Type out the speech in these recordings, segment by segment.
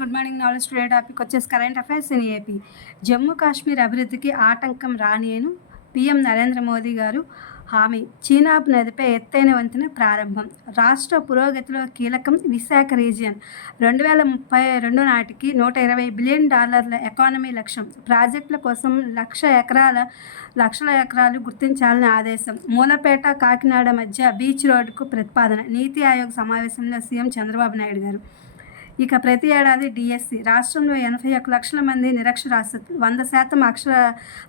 Good morning. Knowledge today topic వచ్చేసి current affairs in AP. Jammu Kashmir అభివృద్ధికి ఆటంకం రానియను పీఎం నరేంద్ర మోదీ గారు హామీ. చీనాబ్ నదిపై ఎత్తైన వంతెన ప్రారంభం. రాష్ట్ర పురోగతిలో కీలకం విశాఖ రీజియన్. 2032 నాటికి $120 బిలియన్ ఎకానమీ లక్ష్యం. ప్రాజెక్టుల కోసం లక్షల ఎకరాలు గుర్తించాలని ఆదేశం. మూలపేట కాకినాడ మధ్య బీచ్ రోడ్డుకు ప్రతిపాదన. నీతి ఆయోగ్ సమావేశంలో సీఎం చంద్రబాబు నాయుడు గారు. ఇక ప్రతి ఏడాది డిఎస్సి రాష్ట్రంలో 81 లక్షల మంది నిరక్షరాస్యతలు. 100%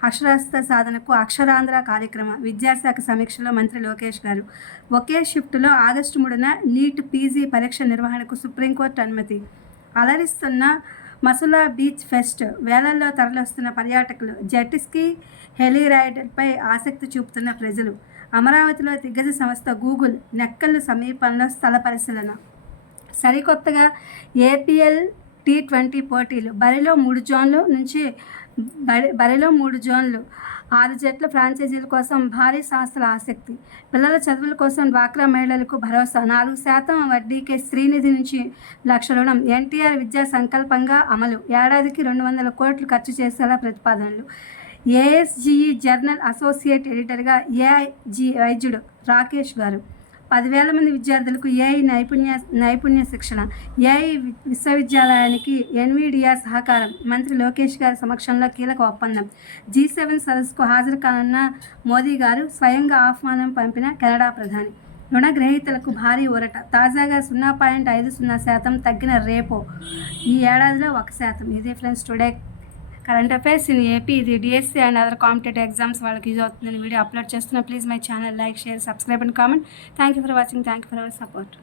అక్షరాస్యత సాధనకు అక్షరాంధ్ర కార్యక్రమం. విద్యాశాఖ సమీక్షలో మంత్రి లోకేష్ గారు. ఒకే షిఫ్ట్లో ఆగస్టు 3న నీట్ పీజీ పరీక్ష నిర్వహణకు సుప్రీంకోర్టు అనుమతి. అలరిస్తున్న మసులా బీచ్ ఫెస్ట్. వేలల్లో తరలివస్తున్న పర్యాటకులు. జెట్స్కీ హెలీ రైడ్పై ఆసక్తి చూపుతున్న ప్రజలు. అమరావతిలో దిగ్గజ సంస్థ గూగుల్ నెక్కల్లు సమీపంలో స్థల పరిశీలన. సరికొత్తగా ఏపీఎల్ T20 పోటీలు. బరిలో 3 జోన్లు 6 జట్ల ఫ్రాంచైజీల కోసం భారీ సంస్థల ఆసక్తి. పిల్లల చదువుల కోసం డ్వాక్రా మహిళలకు భరోసా. 4% వడ్డీకే శ్రీనిధి నుంచి లక్ష రుణం. ఎన్టీఆర్ విద్యా సంకల్పంగా అమలు. ఏడాదికి 200 కోట్లు ఖర్చు చేసేలా ప్రతిపాదనలు. ఏఎస్జీఈ జర్నల్ అసోసియేట్ ఎడిటర్గా ఏఐజీ వైద్యుడు రాకేష్ గారు. 10,000 మంది విద్యార్థులకు ఏఐ నైపుణ్య శిక్షణ. ఏఐ విశ్వవిద్యాలయానికి ఎన్విడియా సహకారం. మంత్రి లోకేష్ గారి సమక్షంలో కీలక ఒప్పందం. G7 సదస్సుకు హాజరు కానున్న మోదీ గారు. స్వయంగా ఆహ్వానం పంపిన కెనడా ప్రధాని. రుణగ్రహీతలకు భారీ ఊరట. తాజాగా 0.50% తగ్గిన రేపో. ఈ ఏడాదిలో 1%. ఇదే friends today current affairs in AP. ఇది DSC and other competitive exams వాళ్ళకి యూజ్ అవుతుందని వీడియో అప్లోడ్ చేస్తున్నా. Please my channel like, share, subscribe and comment. Thank you for watching. Thank you for our support.